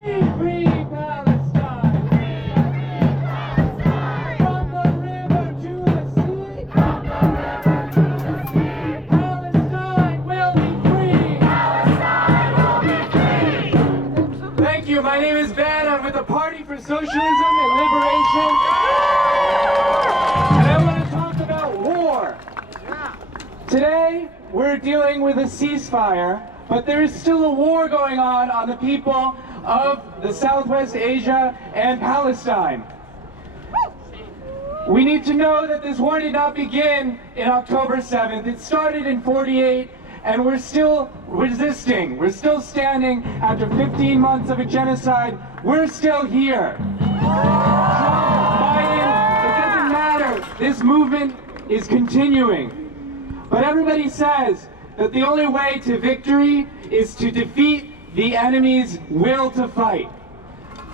Free Palestine! From the river to the sea! Palestine will be free! Thank you. My name is Ben. I'm with the Party for Socialism and Liberation. And I want to talk about war. Today, we're dealing with a ceasefire, but there is still a war going on the people of the Southwest Asia and Palestine. We need to know that this war did not begin in October 7th. It started in 48, and we're still resisting. We're still standing after 15 months of a genocide. We're still here. Trump, Biden, it doesn't matter. This movement is continuing. But everybody says that the only way to victory is to defeat the enemy's will to fight.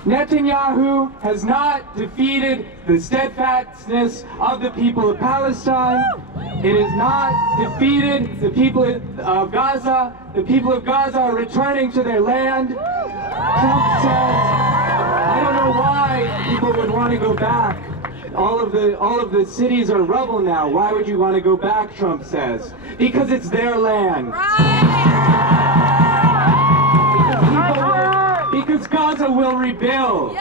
Netanyahu has not defeated the steadfastness of the people of Palestine. It has not defeated the people of Gaza. The people of Gaza are returning to their land. Trump says, I don't know why people would want to go back. All of the cities are rubble now. Why would you want to go back, Trump says? Because it's their land. Because Gaza will rebuild.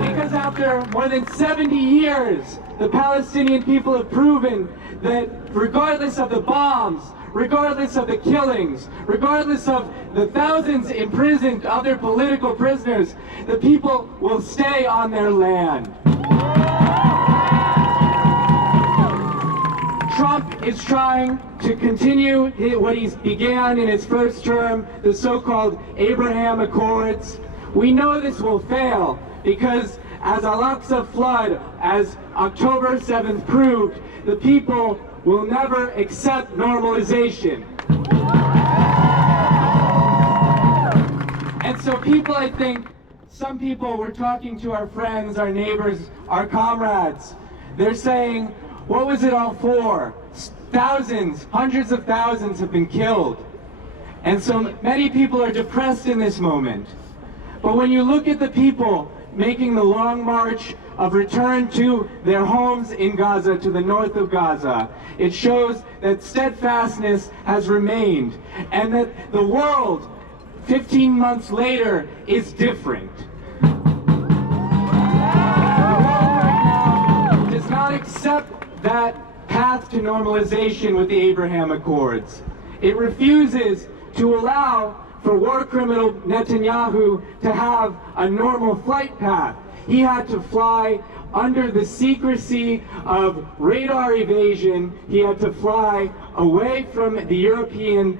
Because after more than 70 years, the Palestinian people have proven that regardless of the bombs, regardless of the killings, regardless of the thousands imprisoned other political prisoners, the people will stay on their land. Trump is trying to continue what he's began in his first term, the so-called Abraham Accords. We know this will fail because as Al-Aqsa flood, as October 7th proved, the people will never accept normalization. And so people, I think, some people, we're talking to our friends, our neighbors, our comrades. They're saying, what was it all for? Thousands, hundreds of thousands have been killed. And so many people are depressed in this moment. But when you look at the people making the long march of return to their homes in Gaza, to the north of Gaza, it shows that steadfastness has remained and that the world 15 months later is different. The world right now does not accept that path to normalization with the Abraham Accords. It refuses to allow for war criminal Netanyahu to have a normal flight path. He had to fly under the secrecy of radar evasion. He had to fly away from the European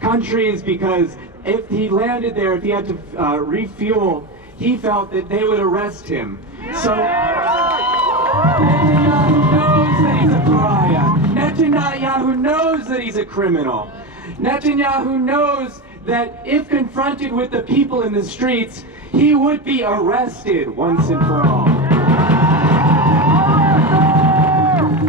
countries because if he landed there, if he had to refuel, he felt that they would arrest him. So Netanyahu knows that he's a pariah. Netanyahu knows that he's a criminal. Netanyahu knows that if confronted with the people in the streets, he would be arrested once and for all.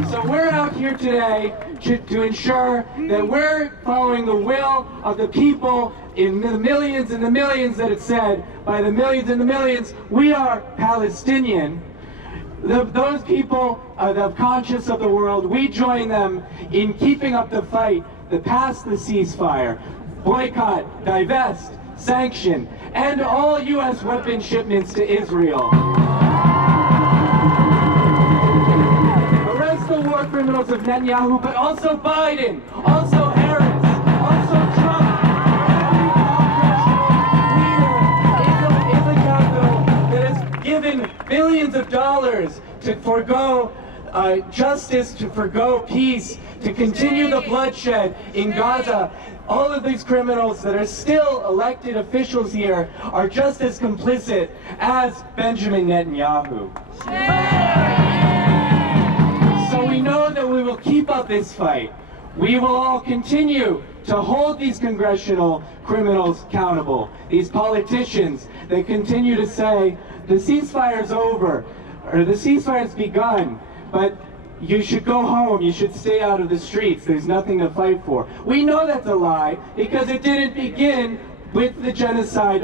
So we're out here today to ensure that we're following the will of the people in the millions and the millions that it said, by the millions and the millions, we are Palestinian. Those people, the conscience of the world, we join them in keeping up the fight, to pass the ceasefire, boycott, divest, sanction, and all U.S. weapon shipments to Israel. Arrest the war criminals of Netanyahu, but also Biden, also Harris, also Trump, every congressional leader in the Capitol that has given billions of dollars to forego justice, to forego peace, to continue the bloodshed in Gaza. All of these criminals that are still elected officials here are just as complicit as Benjamin Netanyahu. So we know that we will keep up this fight. We will all continue to hold these congressional criminals accountable, these politicians that continue to say, the ceasefire's over, or the ceasefire's begun, but you should go home, you should stay out of the streets, there's nothing to fight for. We know that's a lie because it didn't begin with the genocide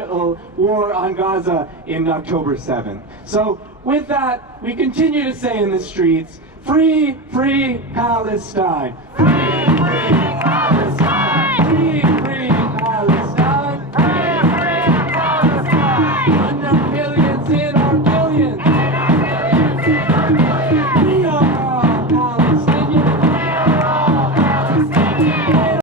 war on Gaza in October 7th. So with that, we continue to say in the streets, free, free Palestine! Free, free Palestine!